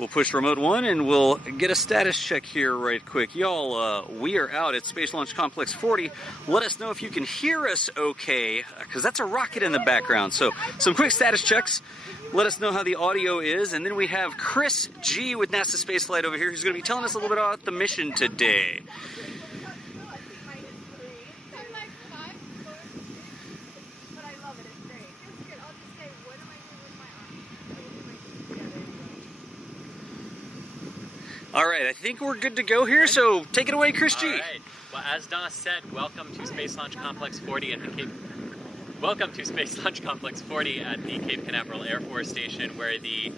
We'll push remote 1 and we'll get a status check here right quick. Y'all, we are out at Space Launch Complex 40. Let us know if you can hear us okay, because that's a rocket in the background. So some quick status checks. Let us know how the audio is. And then we have Chris G with NASASpaceflight over here, who's going to be telling us a little bit about the mission today. All right, I think we're good to go here, so take it away, Chris G. All right. Well, as Doss said, welcome to Space Launch Complex 40 at the Cape. Welcome to Space Launch Complex 40 at the Cape Canaveral Air Force Station, where the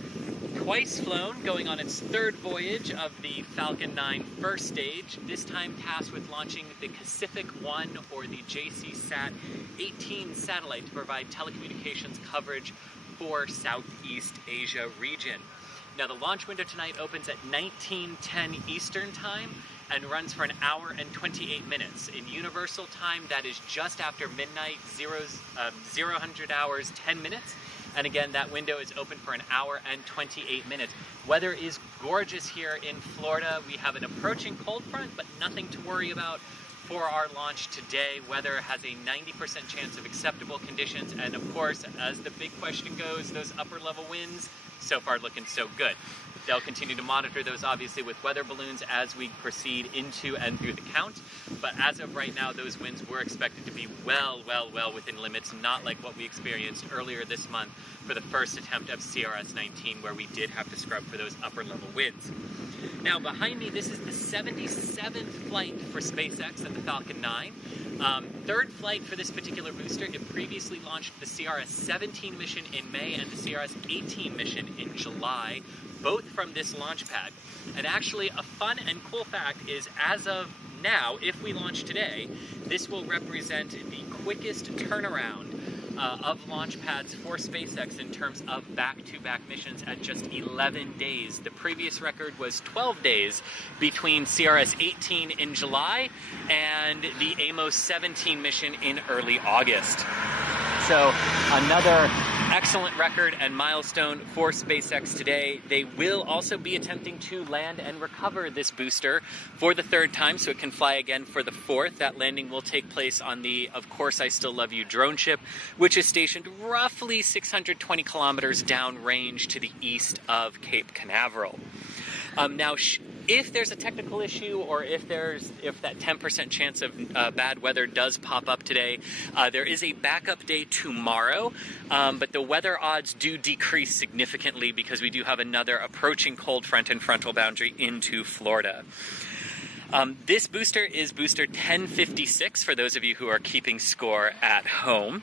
twice flown, going on its third voyage of the Falcon 9 first stage, this time tasked with launching the Kacific1 or the JCSat-18 satellite to provide telecommunications coverage for Southeast Asia region. Now, the launch window tonight opens at 19:10 Eastern Time and runs for an hour and 28 minutes. In Universal Time, that is just after midnight, 0000 hours, 10 minutes. And again, that window is open for an hour and 28 minutes. Weather is gorgeous here in Florida. We have an approaching cold front, but nothing to worry about for our launch today. Weather has a 90% chance of acceptable conditions. And of course, as the big question goes, those upper level winds, so far looking so good. They'll continue to monitor those obviously with weather balloons as we proceed into and through the count. But as of right now, those winds were expected to be well within limits, not like what we experienced earlier this month for the first attempt of CRS-19, where we did have to scrub for those upper level winds. Now behind me, this is the 77th flight for SpaceX at the Falcon 9. Third flight for this particular booster. It previously launched the CRS-17 mission in May and the CRS-18 mission in July, both from this launch pad. And actually, a fun and cool fact is, as of now, if we launch today, this will represent the quickest turnaround of launch pads for SpaceX in terms of back-to-back missions at just 11 days. The previous record was 12 days between CRS-18 in July and the Amos-17 mission in early August. So another excellent record and milestone for SpaceX today. They will also be attempting to land and recover this booster for the third time, so it can fly again for the fourth. That landing will take place on the Of Course I Still Love You drone ship, which is stationed roughly 620 kilometers downrange to the east of Cape Canaveral. Now, if there's a technical issue, or if that 10% chance of bad weather does pop up today, there is a backup day tomorrow, but the weather odds do decrease significantly because we do have another approaching cold front and frontal boundary into Florida. This booster is booster 1056 for those of you who are keeping score at home.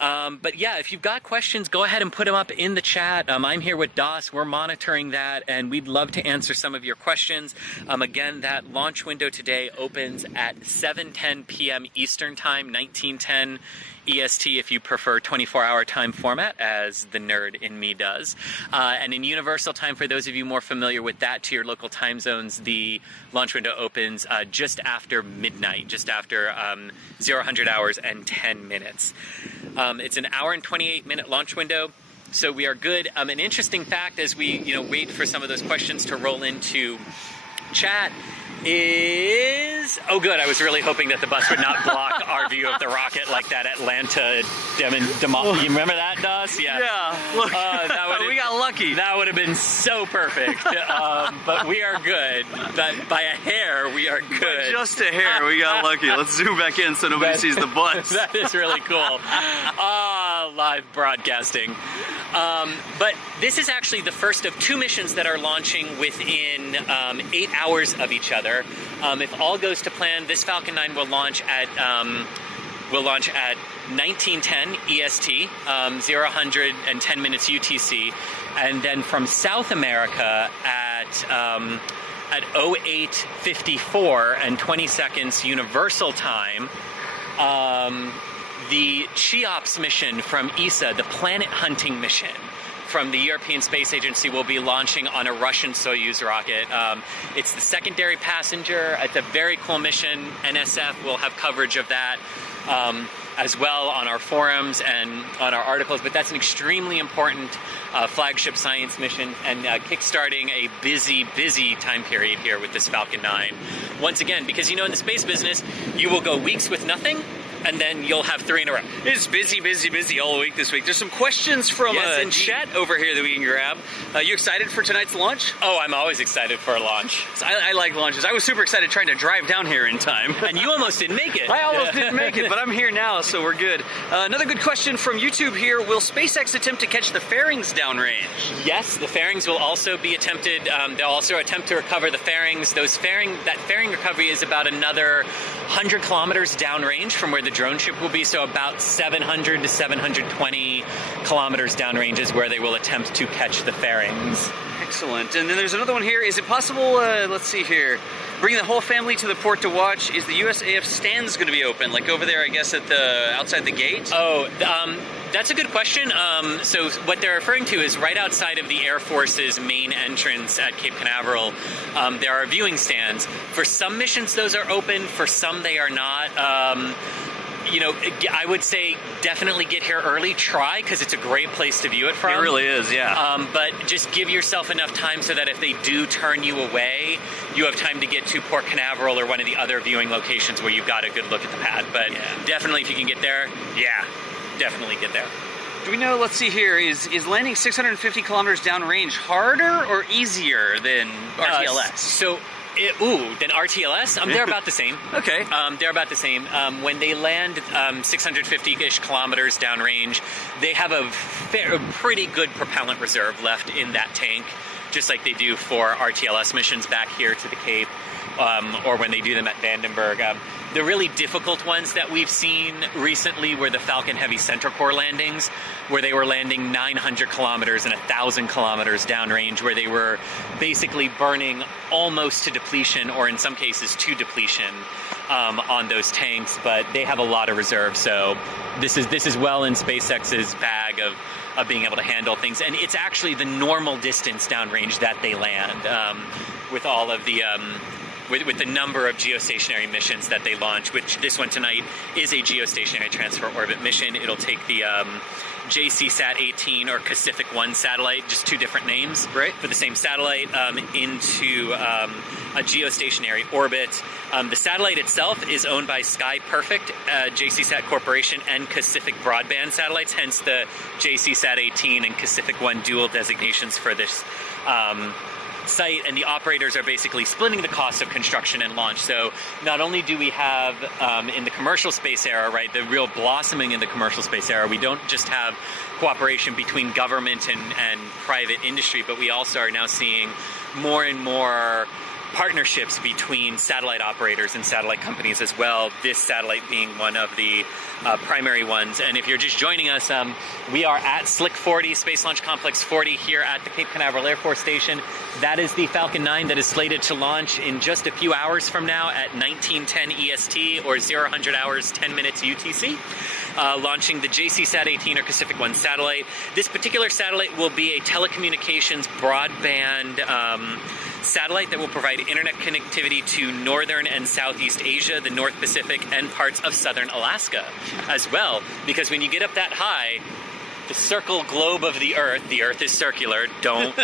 But yeah, if you've got questions, go ahead and put them up in the chat. I'm here with Doss. We're monitoring that, and we'd love to answer some of your questions. Again, that launch window today opens at 7:10 p.m. Eastern Time, 19:10 EST if you prefer 24-hour time format, as the nerd in me does. And in Universal Time, for those of you more familiar with that, to your local time zones, the launch window opens just after midnight, just after 00 hours and 10 minutes. It's an hour and 28-minute launch window, so we are good. An interesting fact as we wait for some of those questions to roll into chat is, oh good, I was really hoping that the bus would not block our view of the rocket like that Atlanta you remember that, Doss? Yeah. Yeah, look, we got lucky. That would have been so perfect. But we are good. By a hair, we are good. By just a hair, we got lucky. Let's zoom back in so nobody sees the bus. That is really cool. Live broadcasting. But this is actually the first of two missions that are launching within 8 hours of each other. If all goes to plan, this Falcon 9 will launch at 19:10 EST, 0010 minutes UTC, and then from South America at 08:54 and 20 seconds Universal Time. The Cheops mission from ESA, the planet hunting mission from the European Space Agency will be launching on a Russian Soyuz rocket. It's the secondary passenger. It's a very cool mission. NSF will have coverage of that as well on our forums and on our articles, but that's an extremely important flagship science mission and kickstarting a busy time period here with this Falcon 9. Once again, because you know in the space business, you will go weeks with nothing, and then you'll have 3 in a row. It's busy all week this week. There's some questions from chat over here that we can grab. You excited for tonight's launch? Oh, I'm always excited for a launch. I like launches. I was super excited trying to drive down here in time. And you almost didn't make it. I almost didn't make it, but I'm here now, so we're good. Another good question from YouTube here. Will SpaceX attempt to catch the fairings downrange? Yes, the fairings will also be attempted. They'll also attempt to recover the fairings. That fairing recovery is about another 100 kilometers downrange from where the drone ship will be, so about 700 to 720 kilometers downrange is where they will attempt to catch the fairings. Excellent. And then there's another one here. Is it possible, let's see here, bring the whole family to the port to watch? Is the USAF stands going to be open, like over there, I guess, at the outside the gate? Oh, that's a good question. So what they're referring to is right outside of the Air Force's main entrance at Cape Canaveral, there are viewing stands. For some missions, those are open. For some, they are not. You know, I would say definitely get here early. Try, because it's a great place to view it from. It really is, yeah. But just give yourself enough time so that if they do turn you away, you have time to get to Port Canaveral or one of the other viewing locations where you've got a good look at the pad. But definitely, if you can get there, definitely get there. Do we know, let's see here, is landing 650 kilometers downrange harder or easier than RTLS? Then RTLS, they're about the same. Okay. They're about the same. When they land 650-ish kilometers downrange, they have a pretty good propellant reserve left in that tank, just like they do for RTLS missions back here to the Cape, or when they do them at Vandenberg. The really difficult ones that we've seen recently were the Falcon Heavy Center Core landings, where they were landing 900 kilometers and 1,000 kilometers downrange, where they were basically burning almost to depletion, or in some cases to depletion, on those tanks. But they have a lot of reserve, so this is well in SpaceX's bag of being able to handle things. And it's actually the normal distance downrange that they land, with all of the with the number of geostationary missions that they launch, which this one tonight is a geostationary transfer orbit mission. It'll take the JCSat-18 or Kacific1 satellite, just 2 different names for the same satellite, into a geostationary orbit. The satellite itself is owned by Sky Perfect, JCSat Corporation, and Kacific Broadband Satellites, hence the JCSat-18 and Kacific1 dual designations for this site, and the operators are basically splitting the cost of construction and launch. So not only do we have in the commercial space era, right, the real blossoming in the commercial space era, we don't just have cooperation between government and private industry, but we also are now seeing more and more partnerships between satellite operators and satellite companies as well, this satellite being one of the primary ones. And if you're just joining us, we are at Slick 40, Space Launch Complex 40 here at the Cape Canaveral Air Force Station. That is the Falcon 9 that is slated to launch in just a few hours from now at 1910 EST or 0000 hours 10 minutes UTC. Launching the JCSat-18 or Kacific1 satellite. This particular satellite will be a telecommunications broadband satellite that will provide internet connectivity to northern and southeast Asia, the North Pacific, and parts of southern Alaska as well. Because when you get up that high, the circle globe of the Earth is circular. Don't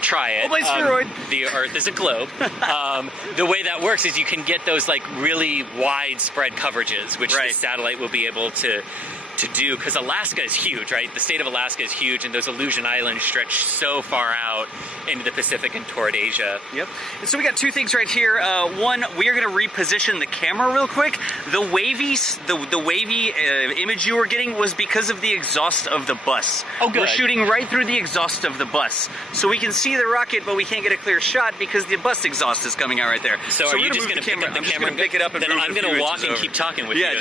try it. Oh, my steroid. The Earth is a globe. The way that works is you can get those like really widespread coverages, which the satellite will be able to do, because Alaska is huge, right? The state of Alaska is huge, and those Aleutian Islands stretch so far out into the Pacific and toward Asia. Yep. And so we got 2 things right here. One, we are going to reposition the camera real quick. The wavy image you were getting was because of the exhaust of the bus. Oh, good. We're shooting right through the exhaust of the bus, so we can see the rocket, but we can't get a clear shot because the bus exhaust is coming out right there. So are you just going to pick up the camera? Pick it up, and then I'm going to walk and keep talking with you. Yeah,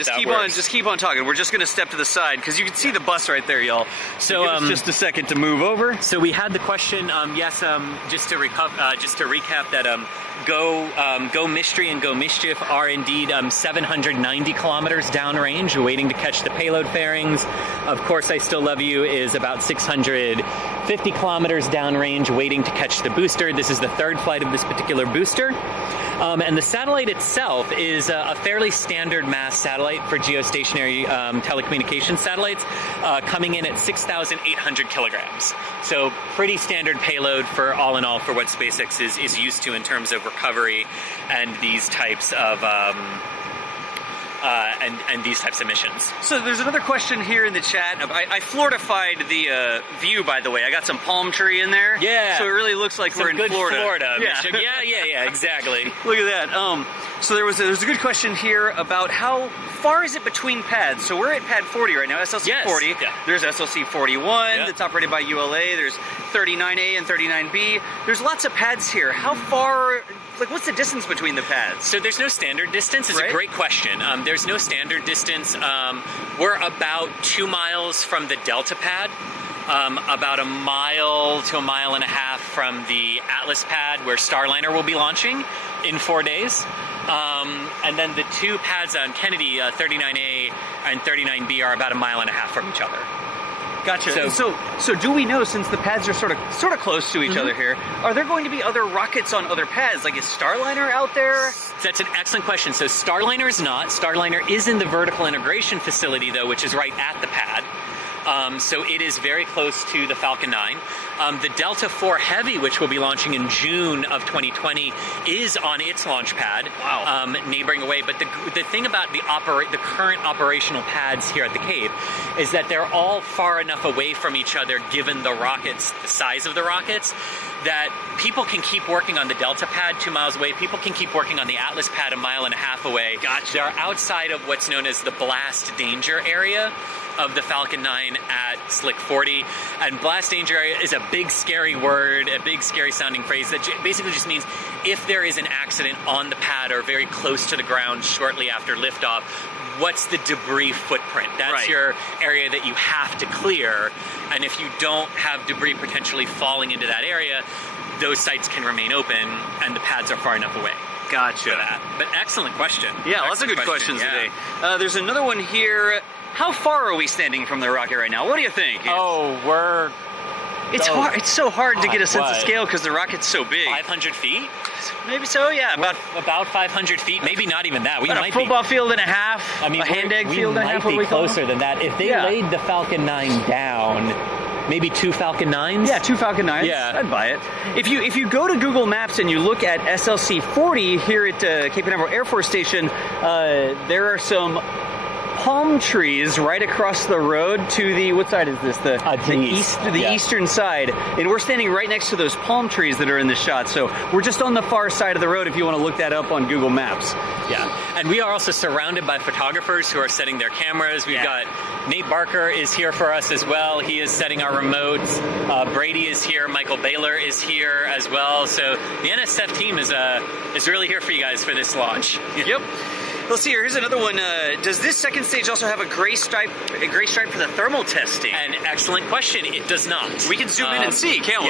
just keep on talking. We're just going to step to the the side because you can see the bus right there, y'all. So give us just a second to move over. So we had the question, just to recap that Go Mystery and Go Mischief are indeed 790 kilometers downrange, waiting to catch the payload fairings. Of course, I Still Love You is about 650 kilometers downrange, waiting to catch the booster. This is the third flight of this particular booster. And the satellite itself is a fairly standard mass satellite for geostationary telecommunications satellites, coming in at 6,800 kilograms. So pretty standard payload for all in all for what SpaceX is used to in terms of recovery and these types of these types of missions. So there's another question here in the chat. I Floridified the view, by the way. I got some palm tree in there. Yeah. So it really looks like we're in Florida. Yeah. yeah, exactly. Look at that. So there's a good question here about how far is it between pads? So we're at pad 40 right now, SLC 40. Yeah. There's SLC 41 that's operated by ULA. There's 39A and 39B. There's lots of pads here. How far, like what's the distance between the pads? So there's no standard distance. It's a great question. There's no standard distance. We're about 2 miles from the Delta pad. About a mile to a mile and a half from the Atlas pad where Starliner will be launching in 4 days. And then the two pads on Kennedy, 39A and 39B, are about a mile and a half from each other. Gotcha. So do we know, since the pads are sort of close to each other here, are there going to be other rockets on other pads? Like, is Starliner out there? That's an excellent question. So Starliner is not. Starliner is in the vertical integration facility, though, which is right at the pad. So it is very close to the Falcon 9. The Delta IV Heavy, which will be launching in June of 2020, is on its launch pad, neighboring away. But the thing about the current operational pads here at the Cape is that they're all far enough away from each other, given the rockets, the size of the rockets, that people can keep working on the Delta pad 2 miles away. People can keep working on the Atlas pad a mile and a half away. Gotcha. They're outside of what's known as the blast danger area of the Falcon 9 at Slick 40. And blast danger area is a big scary word, a big scary sounding phrase that basically just means if there is an accident on the pad or very close to the ground shortly after liftoff, what's the debris footprint? That's your area that you have to clear. And if you don't have debris potentially falling into that area, those sites can remain open and the pads are far enough away. Gotcha. For that. But excellent question. Yeah, lots of good questions today. There's another one here. How far are we standing from the rocket right now? What do you think? It's hard. It's so hard to get a sense of scale because the rocket's so big. 500 feet? Maybe so. Yeah, about 500 feet. Maybe not even that. We might a football field and a half. I mean, a hand egg field and a half. We might be closer than that. If they laid the Falcon 9 down, maybe 2 Falcon 9s? Yeah, 2 Falcon 9s. Yeah. I'd buy it. If you go to Google Maps and you look at SLC 40 here at Cape Canaveral Air Force Station, there are some palm trees right across the road to the, what side is this? The eastern side. And we're standing right next to those palm trees that are in the shot. So we're just on the far side of the road if you want to look that up on Google Maps. Yeah, and we are also surrounded by photographers who are setting their cameras. We've got Nate Barker is here for us as well. He is setting our remotes. Brady is here. Michael Baylor is here as well. So the NSF team is really here for you guys for this launch. Yep. Let's see here. Here's another one. Does this second stage also have a gray stripe for the thermal testing? An excellent question. It does not. We can zoom in and see, can't we?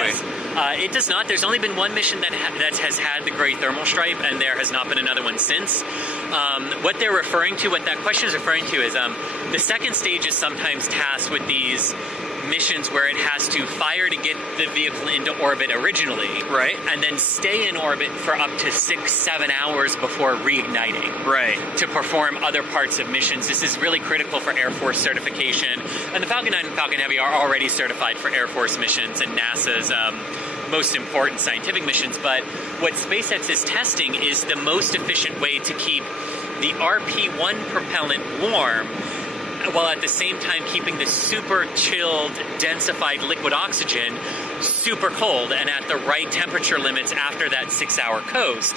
It does not. There's only been one mission that has had the gray thermal stripe, and there has not been another one since. What they're referring to, what that question is referring to, is the second stage is sometimes tasked with these missions where it has to fire to get the vehicle into orbit originally, and then stay in orbit for up to 6-7 hours before reigniting, to perform other parts of missions. This is really critical for Air Force certification, and the Falcon 9 and Falcon Heavy are already certified for Air Force missions and NASA's most important scientific missions. But what SpaceX is testing is the most efficient way to keep the RP-1 propellant warm, while at the same time keeping the super chilled, densified liquid oxygen super cold and at the right temperature limits after that 6-hour coast.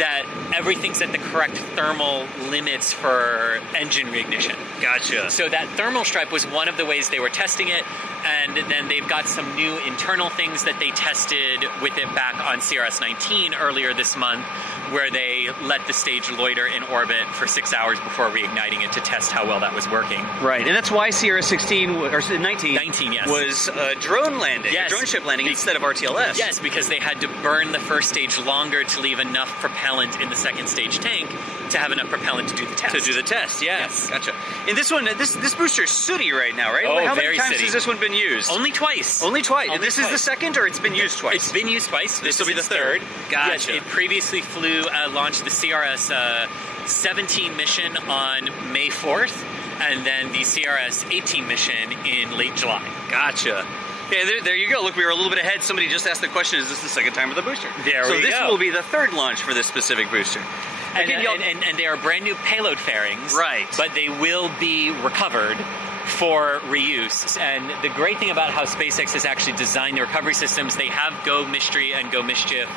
that everything's at the correct thermal limits for engine reignition. Gotcha. So that thermal stripe was one of the ways they were testing it, and then they've got some new internal things that they tested with it back on CRS-19 earlier this month, where they let the stage loiter in orbit for 6 hours before reigniting it to test how well that was working. Right, and that's why CRS-16 or 19, 19, yes, was a drone landing, yes, a drone ship landing instead of RTLS. Yes, because they had to burn the first stage longer to leave enough propellant in the second stage tank to have enough propellant to do the test. To do the test, yeah. Yes. Gotcha. And this one, this booster's sooty right now, right? Oh, How very many times sooty. has this one been used? Only twice. Only twice. Only And this twice. is the second, or it's been used twice? It's been used twice. This will be the is third. Gotcha. Yes, it previously launched the CRS-17 mission on May 4th, and then the CRS-18 mission in late July. Gotcha. Yeah, there you go. Look, we were a little bit ahead. Somebody just asked the question, is this the second time with the booster? There so we this go. will be the third launch for this specific booster. And they are brand new payload fairings. Right. But they will be recovered for reuse. And the great thing about how SpaceX has actually designed the recovery systems, they have Go Mystery and Go Mischief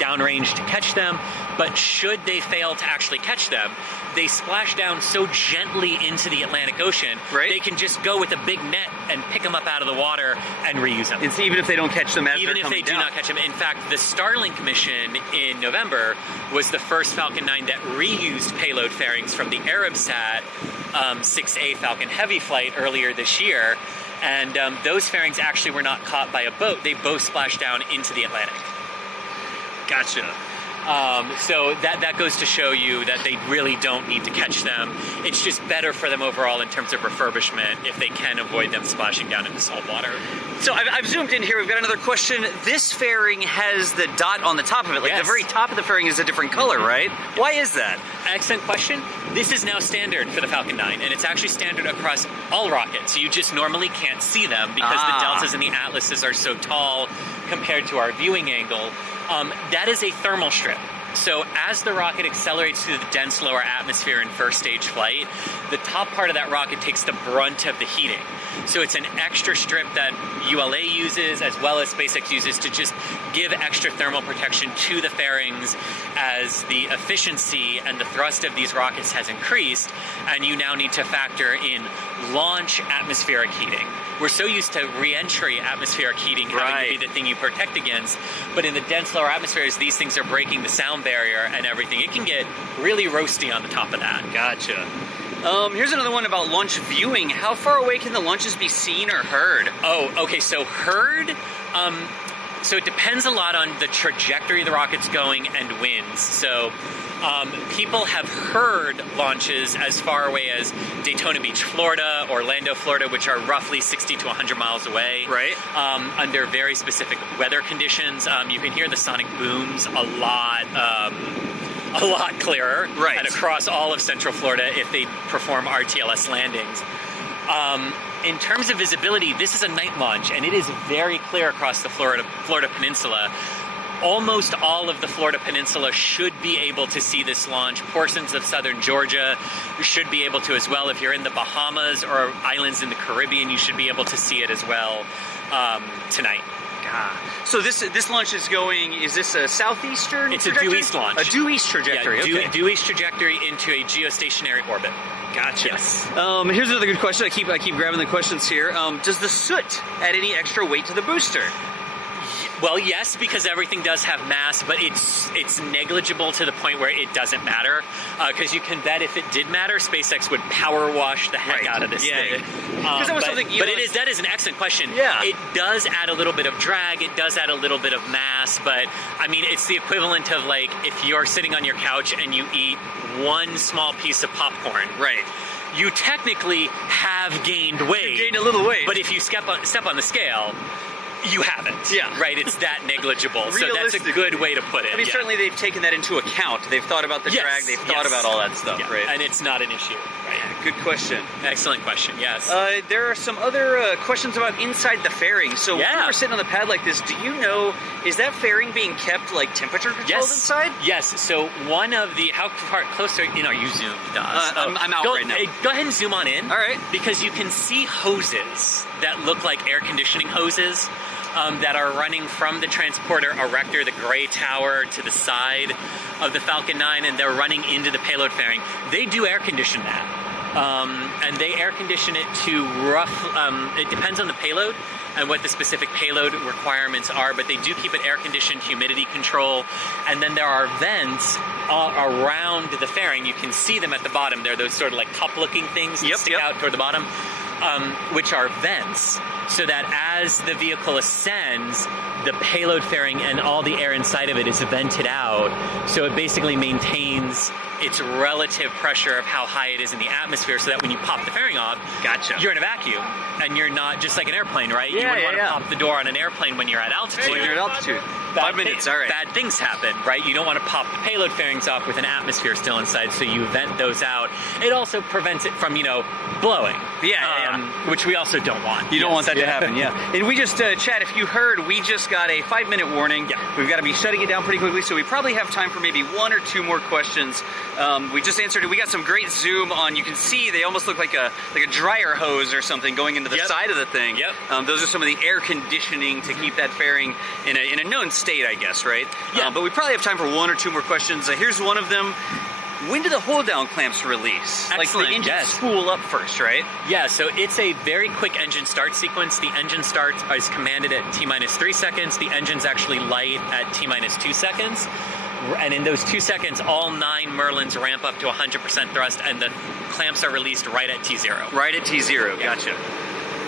downrange to catch them, but should they fail to actually catch them, they splash down so gently into the Atlantic Ocean, right, they can just go with a big net and pick them up out of the water and reuse them. It's even if they don't catch them as even they're if they do down. not catch them. In fact, the Starlink mission in November was the first Falcon 9 that reused payload fairings from the Arabsat 6A Falcon Heavy flight earlier this year, and those fairings actually were not caught by a boat. They both splashed down into the Atlantic. Gotcha. So that goes to show you that they really don't need to catch them. It's just better for them overall in terms of refurbishment if they can avoid them splashing down into salt water. So I've zoomed in here. We've got another question. This fairing has the dot on the top of it. Like, yes, the very top of the fairing is a different color, right? Why is that? Excellent question. This is now standard for the Falcon 9, and it's actually standard across all rockets. You just normally can't see them because the deltas and the atlases are so tall compared to our viewing angle. That is a thermal strip. So as the rocket accelerates through the dense lower atmosphere in first stage flight, the top part of that rocket takes the brunt of the heating. So it's an extra strip that ULA uses as well as SpaceX uses to just give extra thermal protection to the fairings as the efficiency and the thrust of these rockets has increased, and you now need to factor in launch atmospheric heating. We're so used to re-entry atmospheric heating having to be the thing you protect against, but in the dense lower atmospheres, these things are breaking the sound barrier and everything. It can get really roasty on the top of that. Gotcha. Here's another one about launch viewing. How far away can the launches be seen or heard? Oh, okay, so heard, so it depends a lot on the trajectory the rocket's going and winds. So people have heard launches as far away as Daytona Beach, Florida, Orlando, Florida, which are roughly 60 to 100 miles away. Right. Under very specific weather conditions. You can hear the sonic booms a lot clearer, right, and across all of Central Florida if they perform RTLS landings. In terms of visibility, this is a night launch, and it is very clear across the Florida Peninsula. Almost all of the Florida Peninsula should be able to see this launch. Portions of southern Georgia should be able to as well. If you're in the Bahamas or islands in the Caribbean, you should be able to see it as well tonight. So this launch is going, is this a southeastern It's trajectory? a due east launch. A due east trajectory, yeah, okay. due east trajectory into a geostationary orbit. Gotcha. Yes. Here's another good question. I keep grabbing the questions here. Does the soot add any extra weight to the booster? Well, yes, because everything does have mass, but it's negligible to the point where it doesn't matter. Because you can bet if it did matter, SpaceX would power wash the heck out of this thing. That is an excellent question. Yeah. It does add a little bit of drag. It does add a little bit of mass, but I mean, it's the equivalent of like if you're sitting on your couch and you eat one small piece of popcorn. Right. You technically have gained weight. You gained a little weight. But if you step on the scale, you haven't. Yeah. Right? It's that negligible. So that's a good way to put it. I mean, certainly they've taken that into account. They've thought about the drag. They've thought about all that stuff, right? And it's not an issue, right? Yeah, good question. Excellent question, yes. There are some other questions about inside the fairing. So when we're sitting on the pad like this, do you know, is that fairing being kept like temperature controlled inside? Yes. So one of the, how far closer in are you zoomed? I'm out right now. Go ahead and zoom on in. All right. Because you can see hoses that look like air conditioning hoses that are running from the transporter erector, the gray tower, to the side of the Falcon 9, and they're running into the payload fairing. They do air condition that. And they air condition it to it depends on the payload and what the specific payload requirements are, but they do keep it air conditioned, humidity control, and then there are vents around the fairing. You can see them at the bottom. They're those sort of like cup looking things that stick out toward the bottom, which are vents, so that as the vehicle ascends, the payload fairing and all the air inside of it is vented out, so it basically maintains its relative pressure of how high it is in the atmosphere, so that when you pop the fairing off, you're in a vacuum, and you're not just like an airplane, right? You wouldn't want to pop the door on an airplane when you're at altitude. When you're at altitude. 5 minutes, all right. Bad things happen, right? You don't want to pop the payload fairings off with an atmosphere still inside, so you vent those out. It also prevents it from, blowing. Which we also don't want. You don't want that to happen, And we just, Chad, if you heard, we just got a 5-minute warning. We've got to be shutting it down pretty quickly, so we probably have time for maybe 1 or 2 more questions. We just answered it. We got some great zoom on. You can see they almost look like a dryer hose or something going into the side of the thing. Those are some of the air conditioning to keep that fairing in a known state, I guess, right? But we probably have time for 1 or 2 more questions. Here's one of them. When do the hold down clamps release? Excellent, like the engine spool up first, right? Yeah, so it's a very quick engine start sequence. The engine start is commanded at T-minus 3 seconds. The engine's actually light at T-minus 2 seconds. And in those 2 seconds, all 9 Merlins ramp up to 100% thrust, and the clamps are released right at T0. Right at T0, gotcha.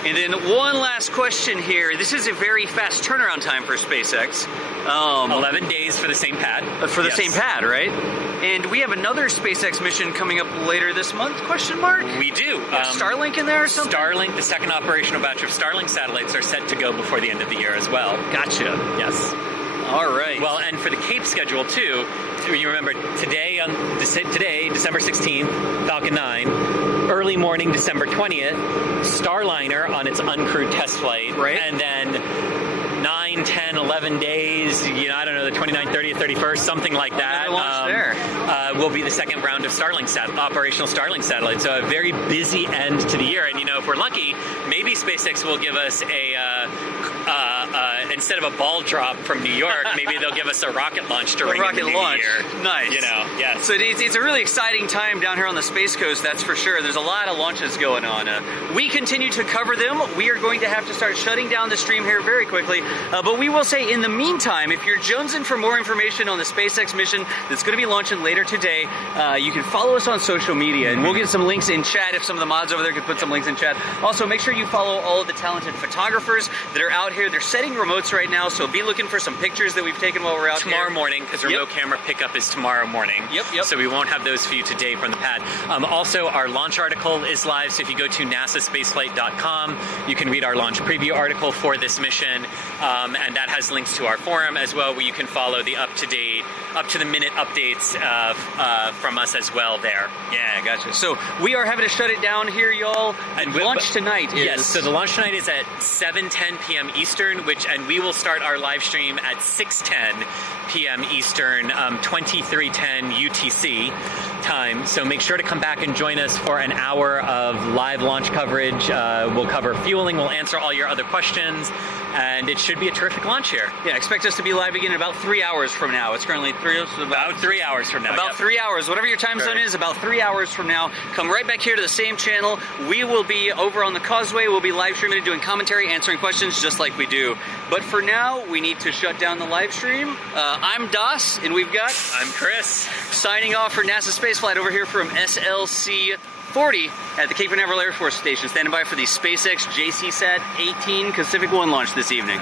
And then one last question here. This is a very fast turnaround time for SpaceX. 11 days for the same pad. For the same pad, right? And we have another SpaceX mission coming up later this month, question mark? We do. Starlink in there or something? Starlink, the second operational batch of Starlink satellites are set to go before the end of the year as well. Gotcha. Yes. All right. Well, and for the Cape schedule too, you remember today, December 16th, Falcon 9, early morning, December 20th, Starliner on its uncrewed test flight, right? And then 9, 10, 11 days, I don't know, the 29th, 30th, 31st, something like that, will be the second round of operational Starlink satellites. So a very busy end to the year. And if we're lucky, maybe SpaceX will give us instead of a ball drop from New York, maybe they'll give us a rocket launch during the new year. Nice. Yes. So it's a really exciting time down here on the Space Coast, that's for sure. There's a lot of launches going on. We continue to cover them. We are going to have to start shutting down the stream here very quickly. But we will say, in the meantime, if you're jonesing for more information on the SpaceX mission that's going to be launching later today, you can follow us on social media, and we'll get some links in chat if some of the mods over there could put some links in chat. Also, make sure you follow all of the talented photographers that are out here. They're setting remotes right now, so be looking for some pictures that we've taken while we're out tomorrow morning, because remote camera pickup is tomorrow morning. So we won't have those for you today from the pad. Also, our launch article is live, so if you go to NASASpaceflight.com, you can read our launch preview article for this mission, and that has links to our forum as well, where you can follow the up-to-date, up-to-the-minute updates from us as well there. Yeah, gotcha. So we are having to shut it down here, y'all. And launch tonight is... Yes, so the launch tonight is at 7:10 p.m. Eastern, and we will start our live stream at 6:10 p.m. Eastern, 23:10 UTC time. So make sure to come back and join us for an hour of live launch coverage. We'll cover fueling, we'll answer all your other questions, and it should be a terrific launch here. Yeah, expect us to be live again in about 3 hours from now. It's currently about 3 hours from now. About 3 hours, whatever your time zone is, about 3 hours from now. Come right back here to the same channel. We will be over on the Causeway. We'll be live streaming and doing commentary, answering questions just like we do. But for now, we need to shut down the live stream. I'm Das, and we've got... I'm Chris. Signing off for NASA Spaceflight over here from SLC 40 at the Cape Canaveral Air Force Station, standing by for the SpaceX JCSat-18 Kacific1 launch this evening.